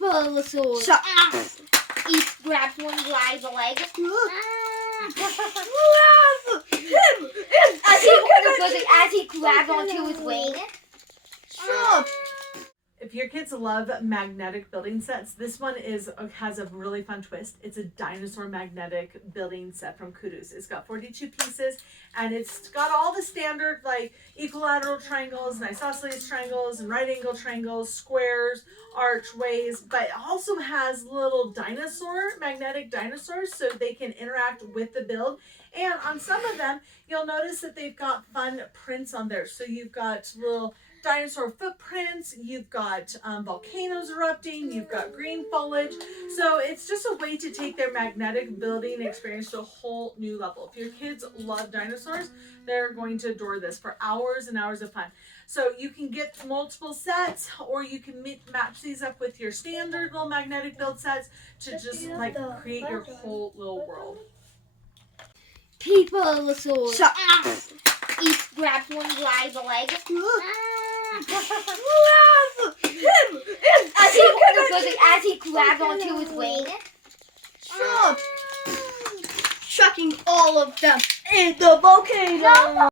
Dinosaur. Each grabs one by the leg. As he grabs onto his wing. If your kids love magnetic building sets, this one has a really fun twist. It's a dinosaur magnetic building set from Coodoo. It's got 42 pieces, and it's got all the standard like equilateral triangles, and isosceles triangles, and right angle triangles, squares, archways, but it also has little magnetic dinosaurs, so they can interact with the build. And on some of them, you'll notice that they've got fun prints on there. So you've got little dinosaur footprints, you've got volcanoes erupting, you've got green foliage. So it's just a way to take their magnetic building experience to a whole new level. If your kids love dinosaurs, they're going to adore this for hours and hours of fun. So you can get multiple sets, or you can match these up with your standard little magnetic build sets to just like create your whole little world. Dinosaur. Each grabs one by the leg. As he grabs onto his wing. Chucking all of them in the volcano.